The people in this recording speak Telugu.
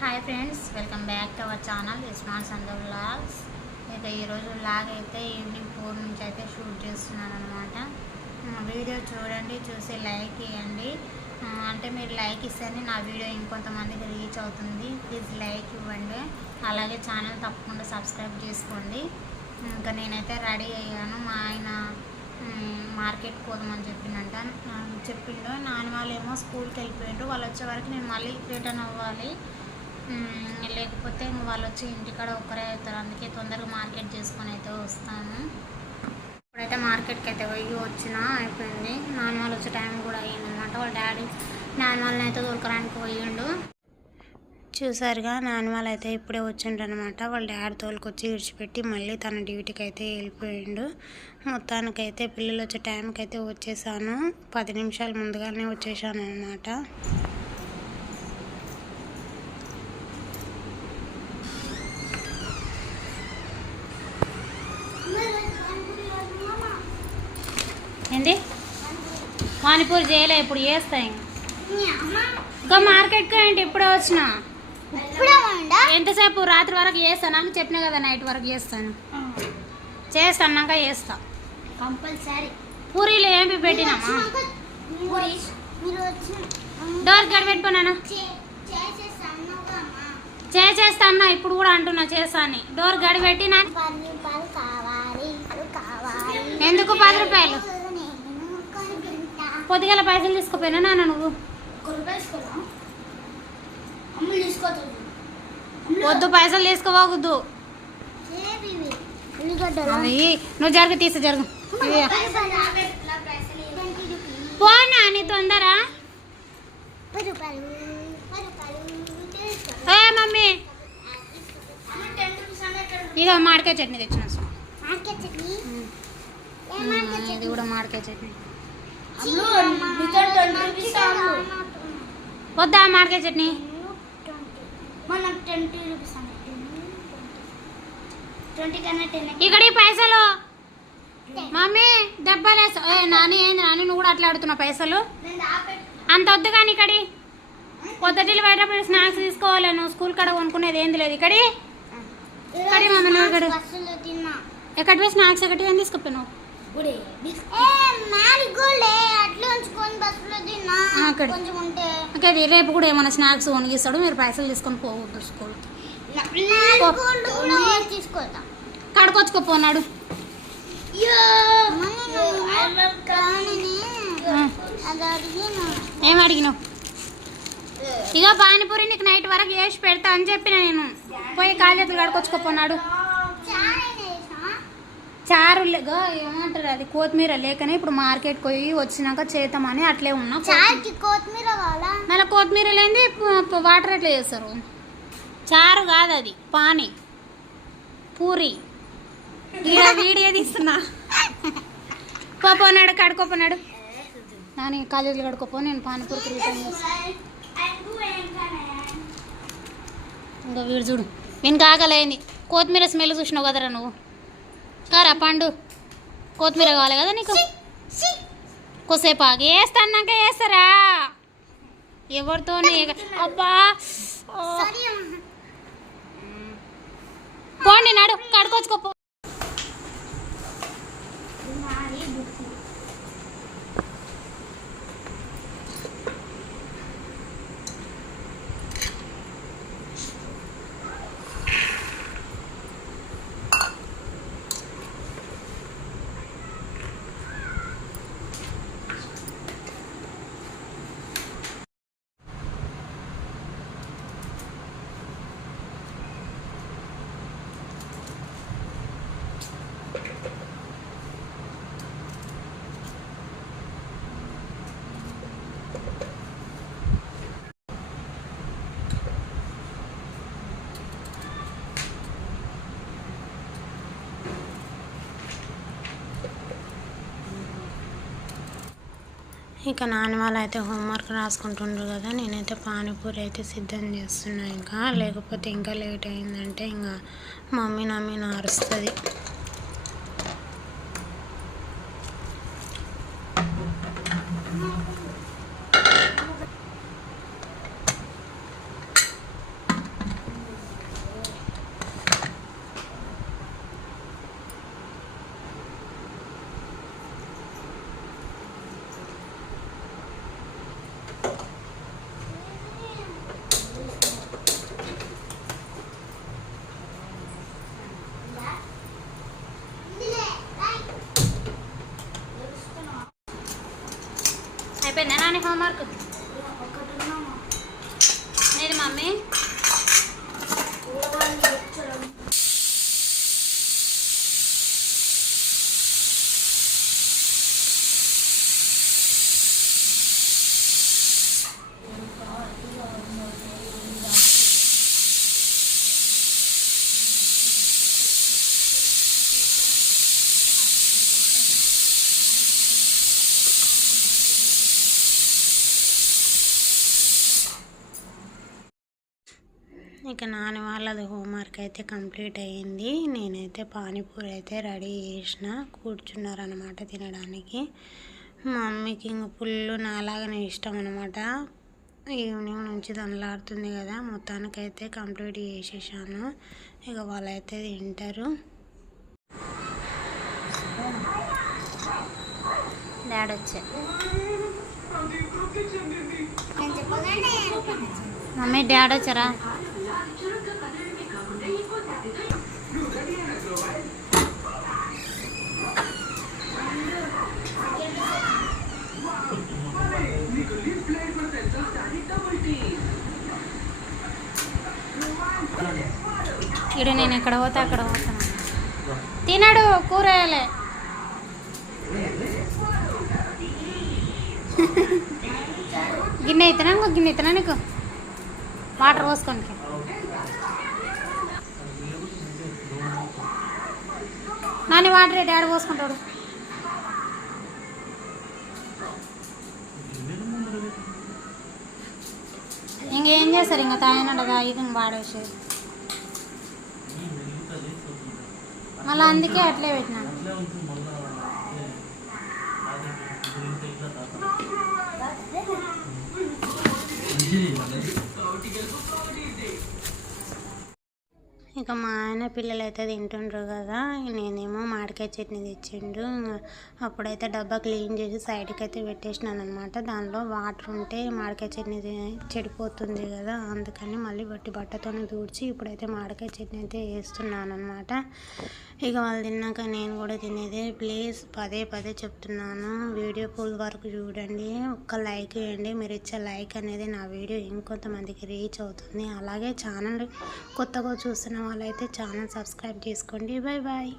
Hi friends welcome back to our channel Isman and vlogs ఇక ఈరోజు వ్లాగ్ అయితే ఈవినింగ్ ఫోర్ నుంచి అయితే షూట్ చేస్తున్నాను అనమాట వీడియో చూడండి చూసి లైక్ ఇవ్వండి అంటే మీరు లైక్ ఇస్తేనే నా వీడియో ఇంకొంతమందికి రీచ్ అవుతుంది. ప్లీజ్ లైక్ ఇవ్వండి. అలాగే ఛానల్ తప్పకుండా సబ్స్క్రైబ్ చేసుకోండి. ఇంకా నేనైతే రెడీ అయ్యాను. మా ఆయన మార్కెట్ పోదామని చెప్పిందంట ఆ, చెప్పిండు నాన్న వాళ్ళు ఏమో స్కూల్కి వెళ్ళిపోయిండ్రు. వాళ్ళు వచ్చే వరకు నేను మళ్ళీ రిటర్న్ అవ్వాలి. లేకపోతే ఇంక వాళ్ళు వచ్చి ఇంటికాడ ఒక్కరే అవుతారు. అందుకే తొందరగా మార్కెట్ చేసుకొని అయితే వస్తాను ఇప్పుడైతే మార్కెట్కి అయితే పోయి వచ్చిన అయిపోయింది. నాన్న వాళ్ళు వచ్చే టైం కూడా అయ్యిందనమాట. వాళ్ళ డాడీ నాన్న వాళ్ళని అయితే దొరకడానికి పోయిండు. చూసారుగా నాన్న వాళ్ళు అయితే ఇప్పుడే వచ్చిండ్రు అనమాట వాళ్ళ డాడీ తోలుకొచ్చి విడిచిపెట్టి మళ్ళీ తన డ్యూటీకి అయితే వెళ్ళిపోయిండు. మొత్తానికైతే పిల్లలు వచ్చే టైంకి అయితే వచ్చేసాను. పది నిమిషాలు ముందుగానే వచ్చేసాను అనమాట ఏంటి పానీపూరి చేయలే ఇప్పుడు చేస్తా ఇంకా. మార్కెట్కి ఏంటి? ఇప్పుడే వచ్చిన. ఎంతసేపు రాత్రి వరకు చేస్తాను? అని చెప్పినా కదా నైట్ వరకు చేస్తాను. చేస్తాన్నాక చేస్తా. కంపల్సరీ. పూరీలు ఏమి పెట్టినామా డోర్ గడి పెట్టుకున్నాను చేసేస్తా అన్న ఇప్పుడు కూడా అంటున్నా చేస్తా అని డోర్ గడి పెట్టినా? ఎందుకు పది రూపాయలు? పొద్దుగల పైసలు తీసుకుపోయినా నాన్న నువ్వు? వద్దు పైసలు తీసుకోవద్దు. నువ్వు జరుగు తీసి జరుగు. పోనా నీ తొందర? మమ్మీ. ఇక మామిడికాయ చట్నీ తెచ్చిన ఇది కూడా మామిడికాయ చట్నీ. వద్దా మామిడికాయ చట్నీ? ఇక్కడ పైసలు. మమ్మీ దెబ్బలేస్తా ఏ నాని ఏంది నాని నువ్వు కూడా అట్లా అడుగుతున్నావు పైసలు? అంత వద్దు కానీ ఇక్కడి. పొద్దుటిల్లు బయటప్పుడు స్నాక్స్ తీసుకోవాలి. నువ్వు స్కూల్ కాడ కొనుక్కునేది ఏంది లేదు ఇక్కడి? ఇక్కడి మమ్మీ ఇక్కడ? ఎక్కడి పోయి స్నాక్స్ ఎక్కడి ఏం తీసుకుపోయినావు? అక్కడ. రేపు కూడా ఏమైనా స్నాక్స్ కొనిగిస్తాడు మీరు పైసలు తీసుకొని పోవద్దు స్కూల్. కడుకొచ్చుకోపోన్నాడు ఏం. అడిగినావు? ఇక పానీపూరి నీకు నైట్ వరకు వేసి పెడతా అని చెప్పిన నేను. పోయి కాలేజీలు కడుకొచ్చుకోపోన్నాడు చారు ఏమంటారు అది? కొత్తిమీర లేకనే ఇప్పుడు మార్కెట్కి పోయి వచ్చినాక చేద్దామని అట్లే ఉన్నా. చాయ్కి కొత్తిమీర కావాలా? మళ్ళీ కొత్తిమీర లేని వాటర్ ఎట్లా చేస్తారు? చారు కాదు అది పానీ. పూరి. వీడియో తీస్తున్నా. పోపోనాడు కడుకోపోనాడు నాని కాలేజీలో కడుకోపో నేను పానీపూరికి రిటర్న్ ఇంకా వీడు చూడు. వీనికి ఆకలేంది కొత్తిమీర స్మెల్ చూసినావు కదరా నువ్వు? కారా పండు. కొత్తిమీర కావాలి కదా నీకు? కొద్దిసేపు ఆగి. వేస్తాన్నాక వేస్తారా ఎవరితో అబ్బా. పోండి నాడు. కడుకొచ్చుకోపో ఇక నాన్న వాళ్ళు అయితే హోంవర్క్ రాసుకుంటుండ్రు కదా నేనైతే పానీపూరి అయితే సిద్ధం చేస్తున్నా ఇంకా. లేకపోతే ఇంకా లేట్ అయిందంటే ఇంకా మమ్మీ నమ్మీ నారుస్తుంది. ആണ് ഹോംവർക്ക് ఇక నాని వాళ్ళది హోంవర్క్ అయితే కంప్లీట్ అయ్యింది. నేనైతే పానీపూరి అయితే రెడీ చేసిన. కూర్చున్నారనమాట తినడానికి. మా మమ్మీకి ఇంక ఫుల్ నాలాగానే ఇష్టం అనమాట ఈవినింగ్ నుంచి దనలాడుతుంది కదా మొత్తానికైతే కంప్లీట్ చేసేసాను. ఇక వాళ్ళైతే తింటారు. డాడీ వచ్చా మమ్మీ డాడీ వచ్చారా? ఇడు నేను ఎక్కడ పోతే అక్కడ పోతాను. తినడు కూరగాయలే. గిన్నె ఇతనా ఇంకో గిన్నె ఇతనా నీకు? వాటర్ పోసుకోనికి. నాని వాటర్ డాడీ పోసుకుంటాడు? ఇంకేం చేస్తారు? ఇంకా తాగినట్టుగా ఇది వాడేసేది. మళ్ళీ అందుకే అట్లే పెట్టినా. ఇంకా మా ఆయన పిల్లలు అయితే తింటుండ్రు కదా నేనేమో మామిడికాయ చట్నీ తెచ్చిండు అప్పుడైతే డబ్బా క్లీన్ చేసి సైడ్కి అయితే పెట్టేసినాను అనమాట దానిలో వాటర్ ఉంటే మామిడికాయ చట్నీ చెడిపోతుంది కదా అందుకని మళ్ళీ బట్టి బట్టతోనే దూడ్చి ఇప్పుడైతే మామిడికాయ చట్నీ అయితే వేస్తున్నాను అనమాట ఇక వాళ్ళు తిన్నాక నేను కూడా తినేదే ప్లీజ్ పదే పదే చెప్తున్నాను. వీడియో ఫుల్ వరకు చూడండి ఒక్క లైక్ వేయండి మీరు ఇచ్చే లైక్ అనేది నా వీడియో ఇంకొంతమందికి రీచ్ అవుతుంది. అలాగే ఛానల్ కొత్తగా చూస్తున్న వాళ్ళు అయితే ఛానల్ సబ్స్క్రైబ్ చేసుకోండి. Bye bye